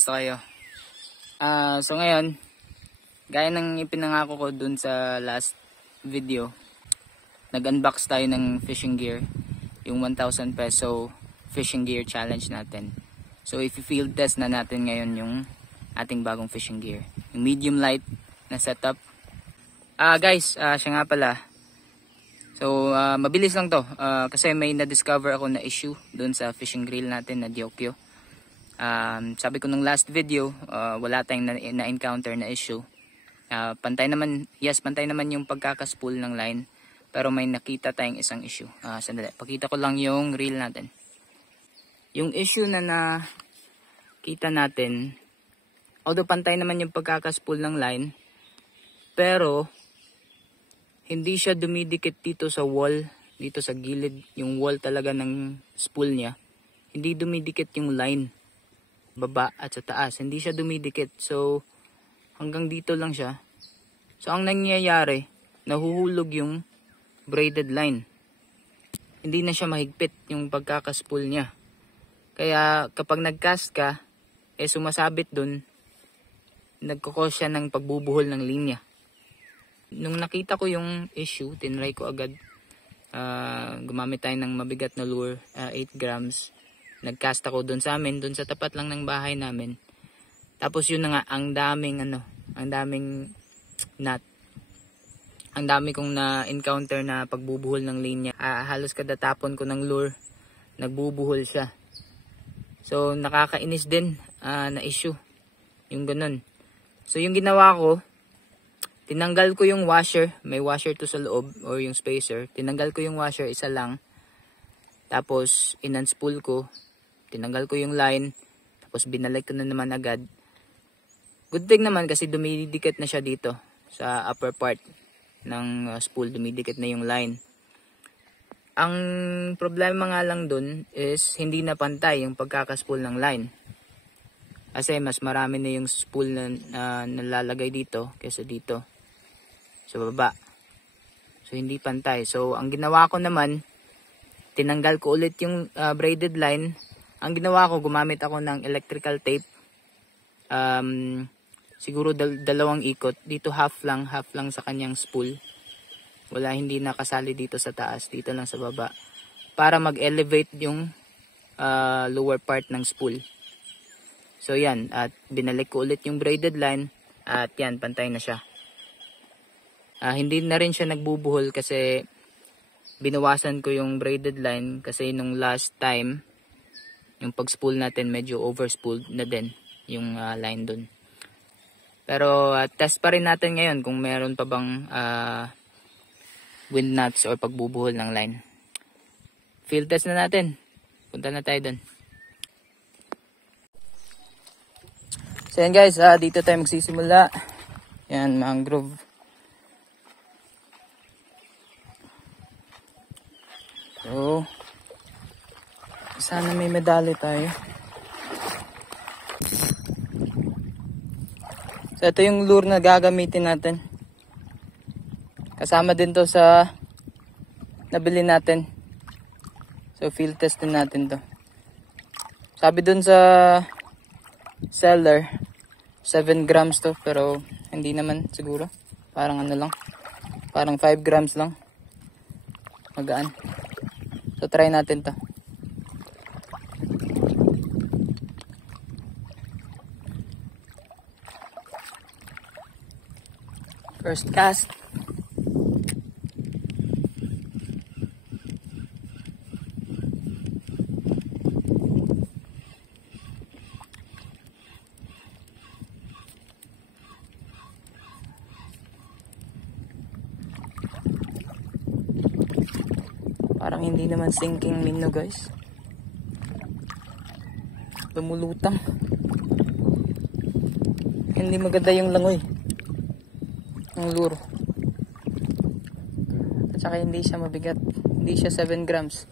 kamusta kayo? So ngayon, gaya ng ipinangako ko dun sa last video, nag-unbox tayo ng fishing gear, yung 1,000 peso fishing gear challenge natin. So i-field test na natin ngayon yung ating bagong fishing gear, yung medium light na setup. Guys, siya nga pala. So mabilis lang to, kasi may na-discover ako na issue dun sa fishing reel natin na Diokyo. Sabi ko nung last video, wala tayong na-encounter na issue. Pantay naman yung pagkakaspool ng line, pero may nakita tayong isang issue. Sandali, pakita ko lang yung reel natin. Yung issue na nakita natin, although pantay naman yung pagkakaspool ng line, pero hindi siya dumidikit dito sa wall, dito sa gilid, yung wall talaga ng spool niya. Hindi dumidikit yung line, baba at sa taas, hindi siya dumidikit. So hanggang dito lang siya. So ang nangyayari, nahuhulog yung braided line. Hindi na siya mahigpit yung pagkakaspool niya. Kaya kapag nagcast ka, sumasabit dun, nagkukos siya ng pagbubuhol ng linya. Nung nakita ko yung issue, tinry ko agad. Gumamit tayo ng mabigat na lure, 8 grams. Nagcast ako dun sa amin, dun sa tapat lang ng bahay namin. Tapos yun na nga, ang daming knot. Ang dami kong na-encounter na pagbubuhol ng linya. Halos kada tapon ko ng lure, nagbubuhol siya. So nakakainis din na issue, yung ganun. So yung ginawa ko, tinanggal ko yung washer, may washer to sa loob, or yung spacer. Tinanggal ko yung washer, isa lang. Tapos in-unspool ko, tinanggal ko yung line, tapos binalik ko na naman agad. Good thing naman kasi dumidikit na siya dito sa upper part ng spool, dumidikit na yung line. Ang problema nga lang dun is hindi na pantay yung pagkakaspool ng line. Kasi mas marami na yung spool na nalalagay dito kaysa dito sa baba. So hindi pantay. So ang ginawa ko naman, tinanggal ko ulit yung braided line. Ang ginawa ko, gumamit ako ng electrical tape. Siguro dalawang ikot. Dito half lang sa kanyang spool. Wala, hindi nakasali dito sa taas, dito lang sa baba. Para mag-elevate yung lower part ng spool. So yan, at binalik ko ulit yung braided line. At yan, pantay na siya. Hindi na rin siya nagbubuhol kasi binawasan ko yung braided line. Kasi nung last time, yung pag-spool natin medyo overspooled na din yung line dun. Pero test pa rin natin ngayon kung meron pa bang wind knots or pagbubuhol ng line. Field test na natin. Punta na tayo dun. So yan guys, dito tayo magsisimula. Yan, mangrove. So sana may medali tayo. So ito yung lure na gagamitin natin. Kasama din to sa nabili natin. So field test din natin to. Sabi dun sa seller 7 grams to, pero hindi naman siguro. Parang ano lang. Parang 5 grams lang. Magaan. So try natin to. First cast. Parang hindi naman sinking minnow guys. Lumulutang. Hindi maganda yung langoy ng lure. At saka hindi siya mabigat. Hindi siya 7 grams.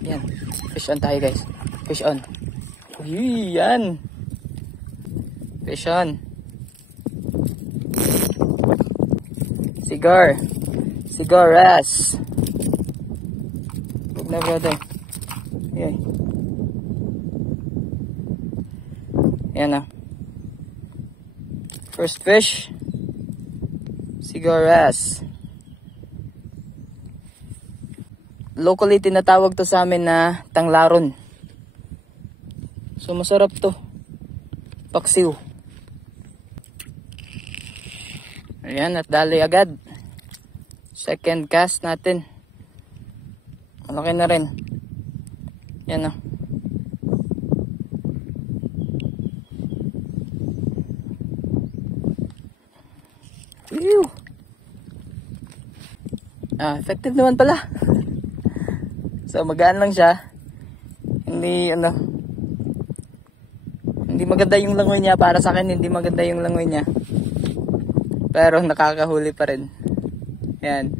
Yan. Fish on tayo guys. Fish on. Uy, yan. Fish on. Cigar. Cigaras. Huwag na, brother. Ayan. Yan na. First fish. Cigaras. Locally tinatawag to sa amin na tanglaron. So masarap to. Paksiw. Ayan, at dali agad. Second cast natin. Malaki na rin. Yan o. Effective naman pala. So magaan lang siya. Hindi maganda yung langoy niya. Para sa akin hindi maganda yung langoy niya. Pero nakakahuli pa rin. Yan.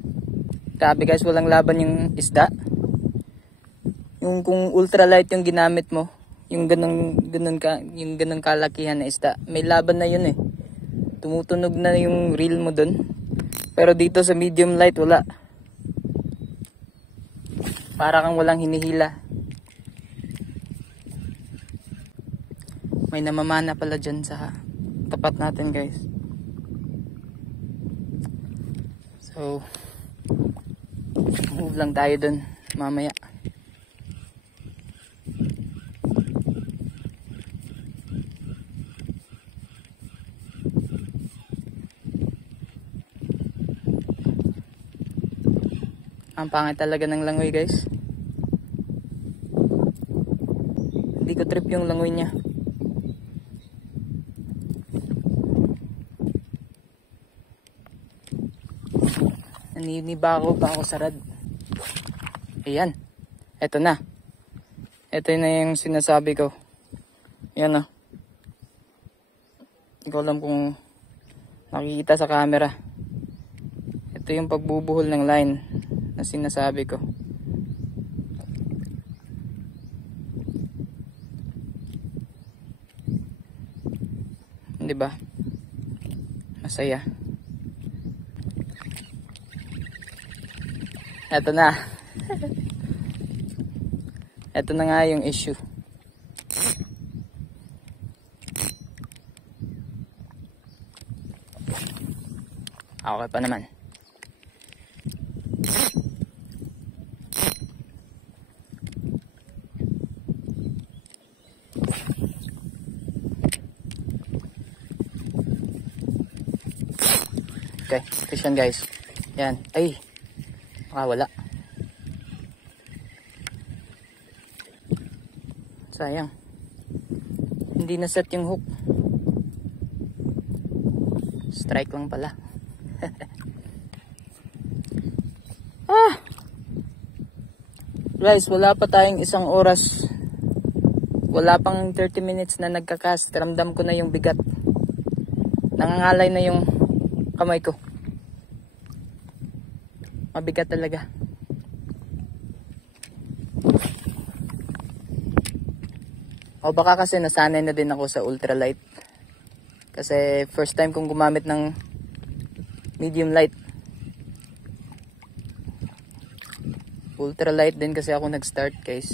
Grabe guys, walang laban yung isda. Yung kung ultralight yung ginamit mo, yung ganun kalakihan na isda, may laban na yun eh. Tumutunog na yung reel mo dun. Pero dito sa medium light wala. Para kang walang hinihila. May namamana pala dyan sa tapat natin guys. So move lang tayo dun mamaya. Ang pangit talaga ng langoy guys. Hindi ko trip yung langoy niya. Naninibago pa ako sa rad. Ayan. Eto na. Ito na yung sinasabi ko. Ayan o. Hindi ko alam kung nakikita sa camera. Ito yung pagbubuhol ng line na sinasabi ko. Di ba? Masaya. Ito na. Ito na nga yung issue. Okay pa naman. Okay, fish yan guys. Yan. Ay, wala. Sayang. Hindi na set yung hook. Strike lang pala. Guys, wala pa tayong 1 oras. Wala pang 30 minutes na nagkakast. Ramdam ko na yung bigat. Nangangalay na yung kamay ko. Mabigat talaga. O baka kasi nasanay na din ako sa ultralight. Kasi first time kong gumamit ng medium light. Ultralight din kasi ako nag-start guys.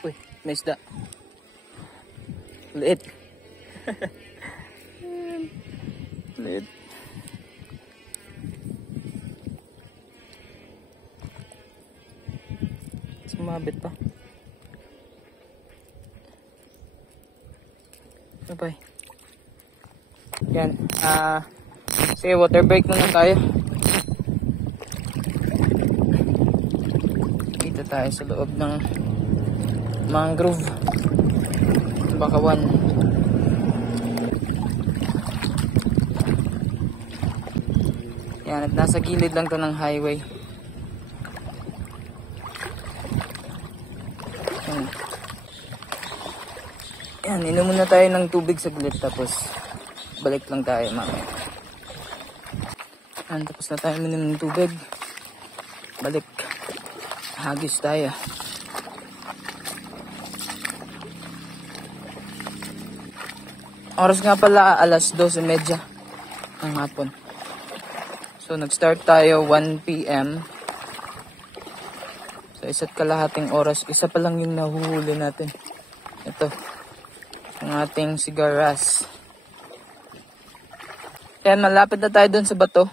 Uy, may isda. Liit. Liit. Sumabit pa. Okay. Yan. Sige, water break muna tayo. Dito tayo sa loob ng mangrove. Bakawan. Yan, at nasa gilid lang to ng highway. Yan. Yan, inom muna tayo ng tubig saglit tapos balik lang tayo mamaya. Yan, tapos na tayo minom ng tubig. Balik. Hagis tayo. Oras nga pala, alas 12:30 ng hapon. So, nag-start tayo 1 PM. So, isa't kalahating oras. Isa pa lang yung nahuhuli natin. Ito. Ang ating cigaras. Kaya malapit na tayo dun sa bato.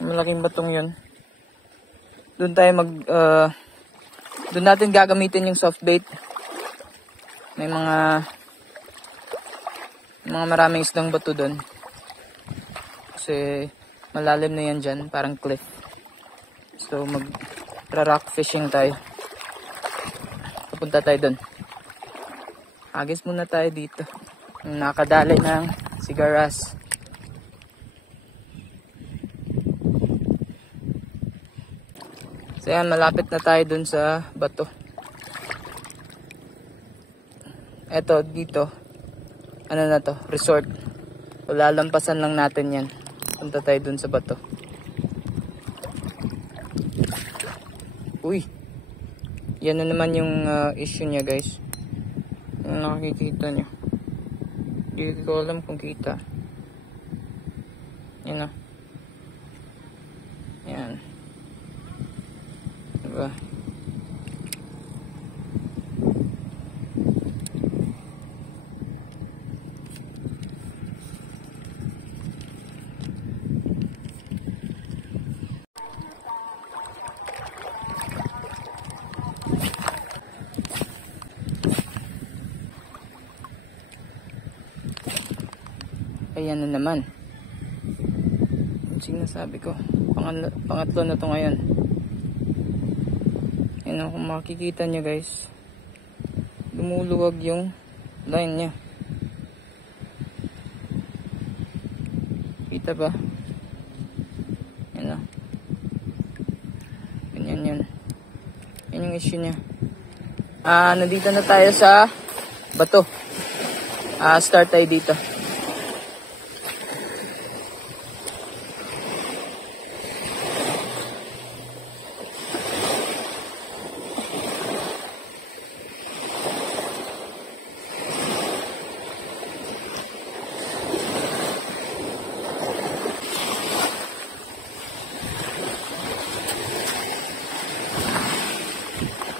Malaking batong yun. Dun tayo dun natin gagamitin yung soft bait. May mga maraming isdang bato dun. Kasi malalim na yan dyan, parang cliff. So mag-rock fishing tayo. Papunta tayo dun. Agis muna tayo dito. Nakadali ng cigaras. So yan, malapit na tayo dun sa bato. Eto, dito. Ano na to? Resort. So, lalampasan lang natin yan. Punta tayo dun sa bato. Uy! Yan na naman yung issue niya, guys. Yung nakikita nyo. Hindi ko alam kung kita. Yan na. Yan. Diba? Ayan na naman. Yung sinasabi ko. Pangatlo na to ngayon. Ayan, kung makikita nyo guys, lumuluwag yung line nya. Kita ba? Ayan o. Ganyan yan. Yan yung issue nya. Nandito na tayo sa bato. Start tayo dito.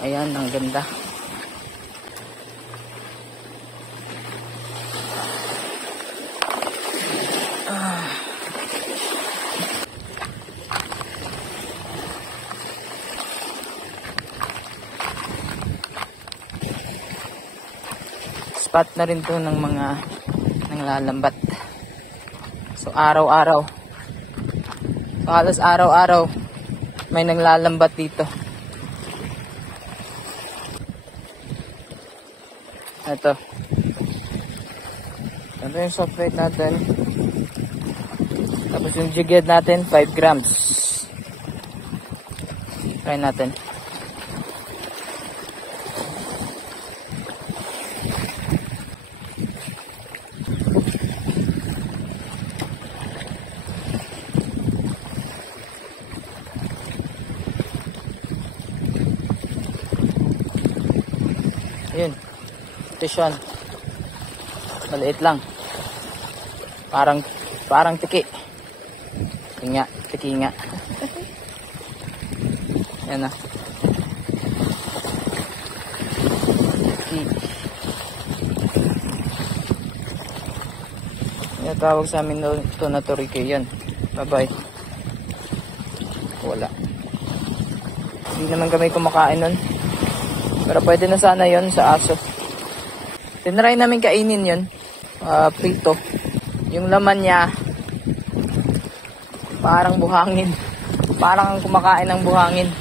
Ayan, ang ganda. Spot na rin to ng mga nanglalambat. So araw-araw. So halos araw-araw may nanglalambat dito. Ito. Ito yung soft bait natin. Tapos yung jighead natin, 5 grams. Try natin. Ayun. Station. Maliit lang. Parang tiki. Tiki nga. Yan na. Tiki. Yan tawag sa amin ito na torike. Yan. Bye-bye. Wala. Hindi naman kami kumakain nun. Pero pwede na sana yon sa aso. Tinry namin kainin yun. Prito. Yung laman niya, parang buhangin. Parang kumakain ng buhangin.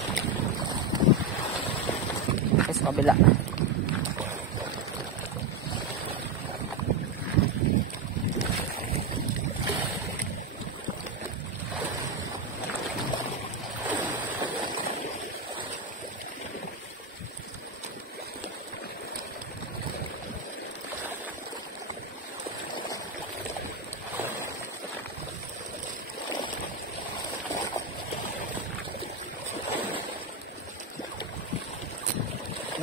Kasi sa kabila.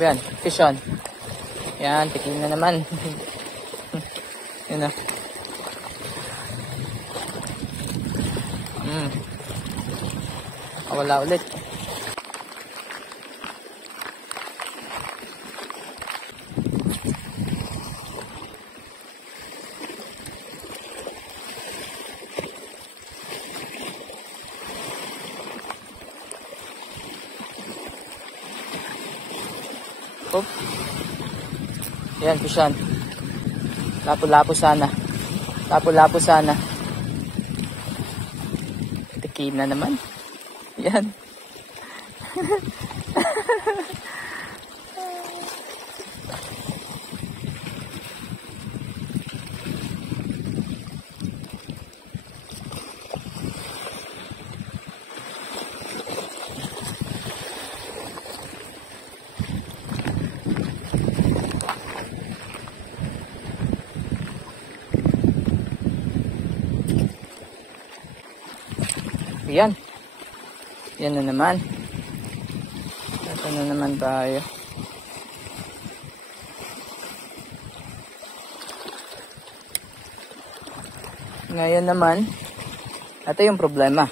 Yan, fish on. Yan, tikim na naman. Yun na. Wala ulit. Oop. Yan, pisyan. Lapo-lapo sana. Lapo-lapo sana. Tikim na naman. Yan. Yan. Yan na naman. Ito na naman tayo. Ngayon naman, ito yung problema.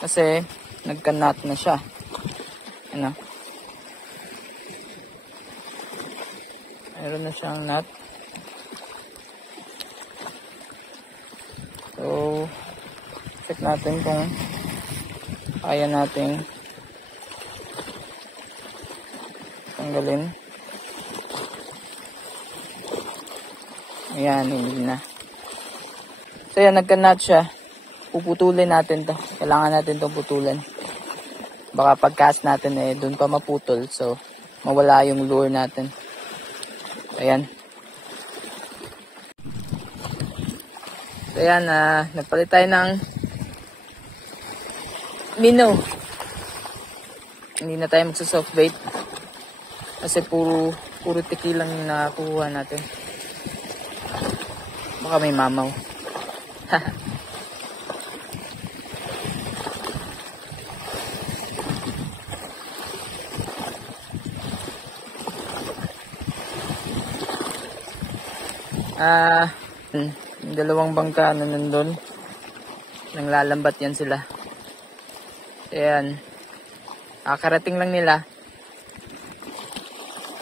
Kasi, nagka-knot na siya. Ano? Mayroon na siyang knot. So, check natin kung kaya nating tanggalin. Ayan, hindi na. So yan, nagka-knot siya. Puputulin natin to. Kailangan natin itong putulin. Baka pag-cast natin doon pa maputol. So, mawala yung lure natin. Ayan. So yan, nagpalit tayo ng minnow. Hindi na tayo magsa-soft bait. Kasi puro tequila lang yung nakuha natin. Baka may mamaw. Yung dalawang bangka na nandun, nanglalambat yan sila. Ayan, karating lang nila.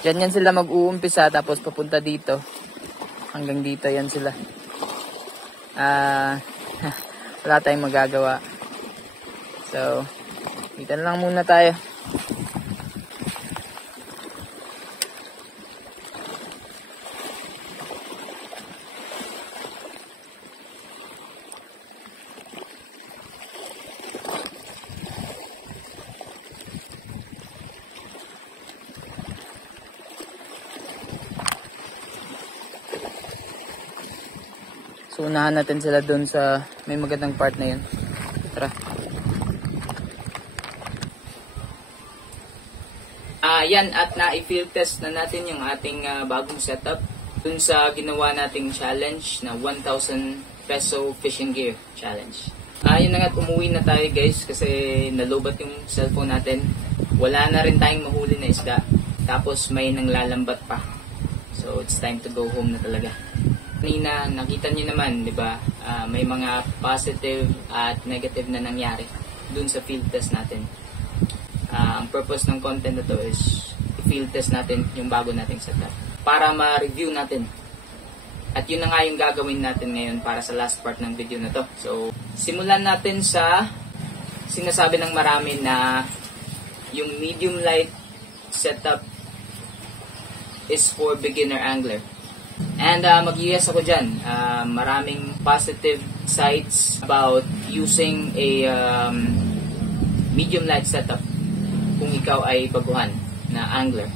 Diyan yan sila mag-uumpisa, tapos papunta dito. Hanggang dito yan sila. Wala tayong magagawa. So, dito na lang muna tayo. So, unahan natin sila doon sa may magandang part na yun. Tara. Yan, at na-field test na natin yung ating bagong setup dun sa ginawa nating challenge na 1,000 peso fishing gear challenge. Yun na nga, umuwi na tayo guys kasi nalobat yung cellphone natin. Wala na rin tayong mahuli na isda. Tapos may nanglalambat pa. So, it's time to go home na talaga. Kanina, nakita niyo naman, di ba? May mga positive at negative na nangyari dun sa field test natin. Ang purpose ng content na to is field test natin yung bago nating setup para ma-review natin. At yun na nga yung gagawin natin ngayon para sa last part ng video na to. So, simulan natin sa sinasabi ng marami na yung medium light setup is for beginner angler. And mag-yes ako dyan. Maraming positive sites about using a medium light setup kung ikaw ay baguhan na angler.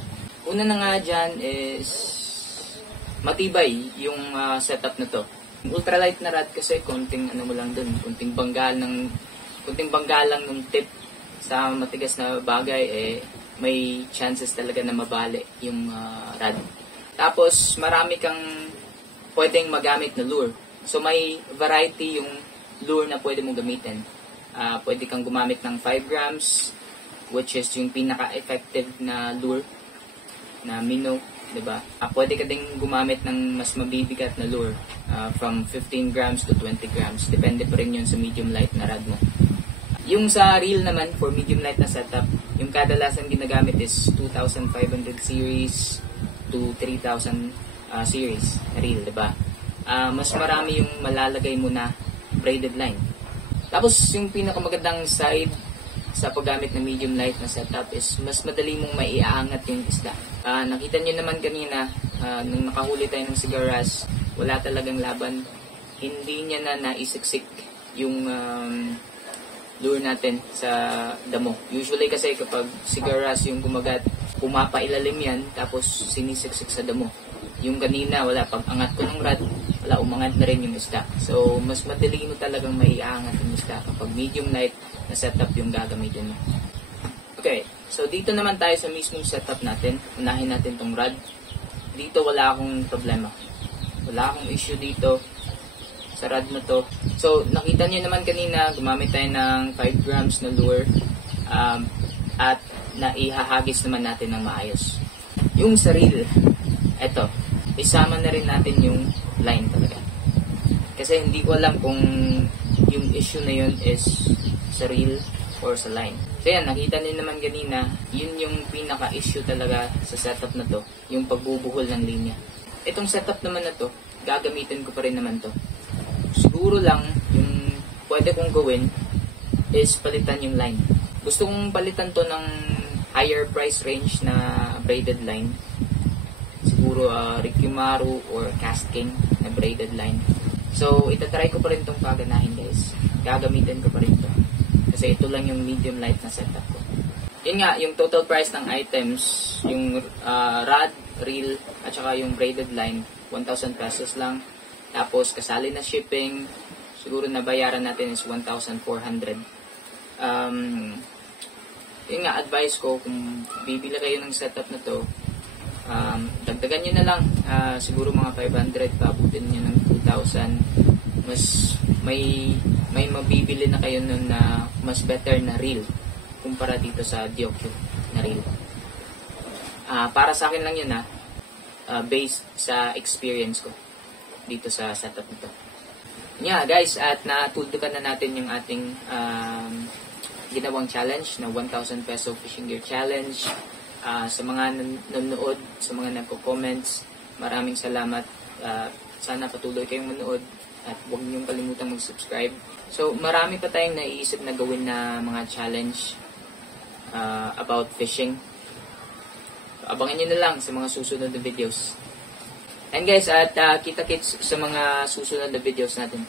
Una na nga dyan is matibay yung setup na to. Ultralight na rod kasi konting ano mo lang dun, konting banggal lang ng tip sa matigas na bagay may chances talaga na mabali yung rod. Tapos, marami kang pwedeng magamit na lure. So, may variety yung lure na pwede mong gamitin. Pwede kang gumamit ng 5 grams, which is yung pinaka-effective na lure. na minnow, diba? Pwede ka ding gumamit ng mas mabibigat na lure, from 15 grams to 20 grams. Depende pa rin yun sa medium light na rod mo. Yung sa reel naman, for medium light na setup, yung kadalasan ginagamit is 2500 series to 3000 series na reel, diba? Mas marami yung malalagay mo na braided line. Tapos yung pinakamagandang side sa paggamit ng medium light na setup is mas madali mong maiaangat yung isda. Nakita nyo naman kanina, nung nakahuli tayo ng cigaras, wala talagang laban. Hindi niya na naisiksik yung lure natin sa damo. Usually kasi kapag cigaras yung gumagat, pumapailalim yan, tapos sinisiksik sa damo. Yung kanina, wala, pag angat ko ng rod, wala, umangat na rin yung isda. So, mas madali mo talagang maiangat yung isda kapag medium light na setup yung gagamitin mo. Okay, so dito naman tayo sa mismong setup natin. Unahin natin tong rod. Dito wala akong problema. Wala akong issue dito sa rod na to. So, nakita niyo naman kanina, gumamit tayo ng 5 grams na lure, at naihahagis naman natin ng maayos. Yung sa reel, eto, isama na rin natin yung line talaga. Kasi hindi ko alam kung yung issue na yun is sa reel or sa line. So yan, nakita niyo naman kanina, yun yung pinaka-issue talaga sa setup na to, yung pagbubuhol ng linya. Itong setup naman na to, gagamitin ko pa rin naman to. Siguro lang, yung pwede kong gawin is palitan yung line. Gusto kong palitan to ng higher price range na braided line. Siguro Rikimaru or Cast King na braided line. So, itatry ko pa rin itong paganahin, guys. Gagamitin ko pa rin to. Kasi ito lang yung medium light na setup ko. Yun nga, yung total price ng items, yung rod, reel, at saka yung braided line, 1,000 pesos lang. Tapos, kasali na shipping, siguro nabayaran natin is 1,400. Yun nga, advice ko, kung bibili kayo ng setup na to, dagdagan nyo na lang, siguro mga 500, pabutin nyo ng 2,000. Mas may mabibili na kayo nun na mas better na reel kumpara dito sa Diokyo na reel. Para sa akin lang yun, based sa experience ko dito sa setup nito. Yeah, guys, at natuldukan na natin yung ating ginawang challenge na 1,000 peso fishing gear challenge. Sa mga nanonood, sa mga nagko-comments, maraming salamat. Sana patuloy kayong manood at huwag niyong kalimutang mag-subscribe. So, marami pa tayong naiisip na gawin na mga challenge about fishing. So, abangan niyo na lang sa mga susunod na videos. And guys, at kita-kits sa mga susunod na videos natin.